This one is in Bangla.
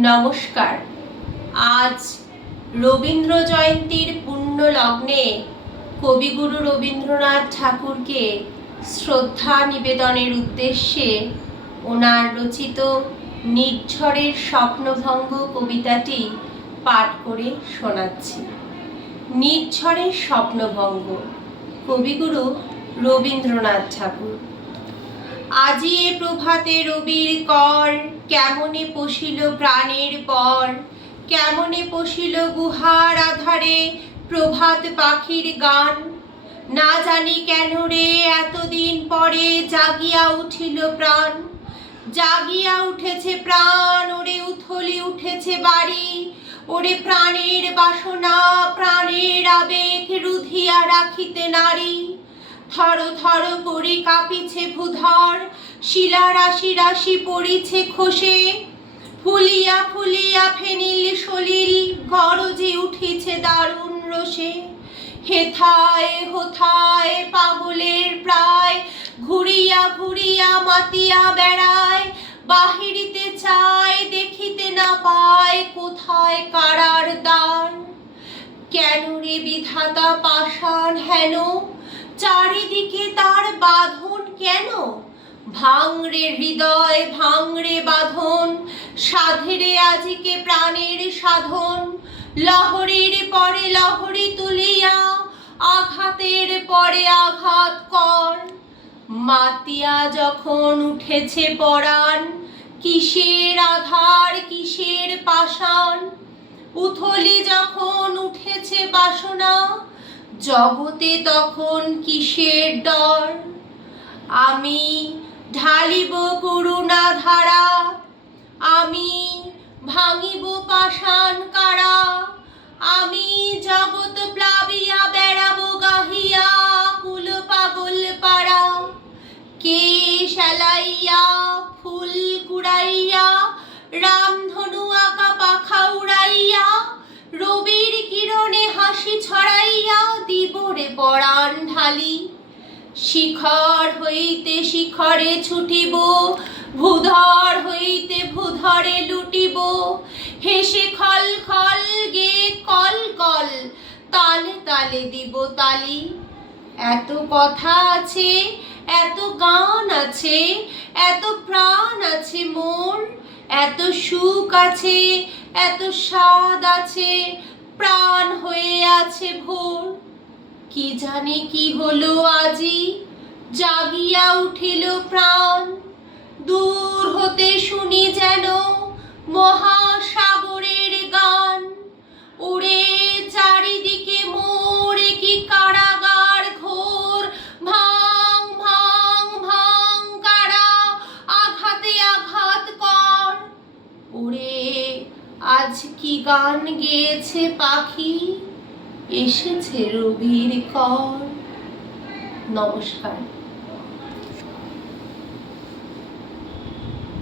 নমস্কার। আজ রবীন্দ্র জয়ন্তীর পুণ্য লগ্নে কবিগুরু রবীন্দ্রনাথ ঠাকুরকে শ্রদ্ধা নিবেদনের উদ্দেশ্যে ওনার রচিত নির্ঝরের স্বপ্নভঙ্গ কবিতাটি পাঠ করে শোনাচ্ছি। নির্ঝরের স্বপ্নভঙ্গ, কবিগুরু রবীন্দ্রনাথ ঠাকুর। আজি এ প্রভাতে রবির কর, কেমনে পশিল প্রাণের পর, কেমনে পশিল গুহার আধারে প্রভাত পাখির গান। না জানি কেন রে এতদিন পরে জাগিয়া উঠিল প্রাণ, জাগিয়া উঠেছে প্রাণ, ওরে উথলি উঠেছে বাড়ি, ওরে প্রাণের বাসনা প্রাণের আবেগ রুধিয়া রাখিতে নারী। থর থর করে কাঁপিছে ভূধর, শিলা রাশি রাশি পড়িছে খসে, ফুলিয়া ফুলিয়া ফেনিল সলিল গরজে উঠিছে দারুণ রোষে। হেথায় হোথায় পাগলের প্রায়, ঘুরিয়া ঘুরিয়া মাতিয়া বেড়ায়, বাহিরিতে চায় দেখিতে না পায় কোথায় কারার দ্বার। কেন রে বিধাতা পাষাণ হেন, চারিদিকে তার বাঁধন কেন? ভাঙরে হৃদয় ভাঙরে বাঁধন, সাধেরে আজিকে প্রাণের সাধন। লহরীর পরে লহরী তুলিয়া, আঘাতের পরে আঘাত কর। মাতিয়া যখন উঠেছে পরাণ, কিসের আধার কিসের পাষাণ। উথলি যখন উঠেছে বাসনা, জগতে তখন কিসের ডর। আমি ঢালিব করুণা ধারা, আমি ভাঙিব পাষাণ কারা। আমি জগৎ প্লাবিয়া বেড়াবো গাহিয়া কুল পাগল পাড়া। কে শালাইয়া ফুল কুড়াইয়া, রামধনু আঁকা পাখা উড়াইয়া, রবির কিরণে হাসি ছড়াইয়া দিব রে পরাণ ঢালি। শিখর হইতে শিখরে ছুটিব, ভূধর হইতে ভূধরে লুটিব। হেসে খল খল গে কল কল, তালে তালে দিব তালি। এত কথা আছে, এত গান আছে, এত প্রাণ আছে মোর, এত সুখ আছে, এত স্বাদ আছে, প্রাণ হয়ে আছে ভোর। কি জানি কি হলো আজি, জাগিয়া উঠিল প্রাণ। দূর হতে শুনি যেন মহাসাগরের গান। ওরে চারিদিকে মোর কি কারাগার ঘোর, ভাঙ ভাঙ ভাঙ কারা, আঘাতে আঘাত কর। ওরে আজ কি গান গেয়েছে পাখি, এসেছে রবির কর। নমস্কার।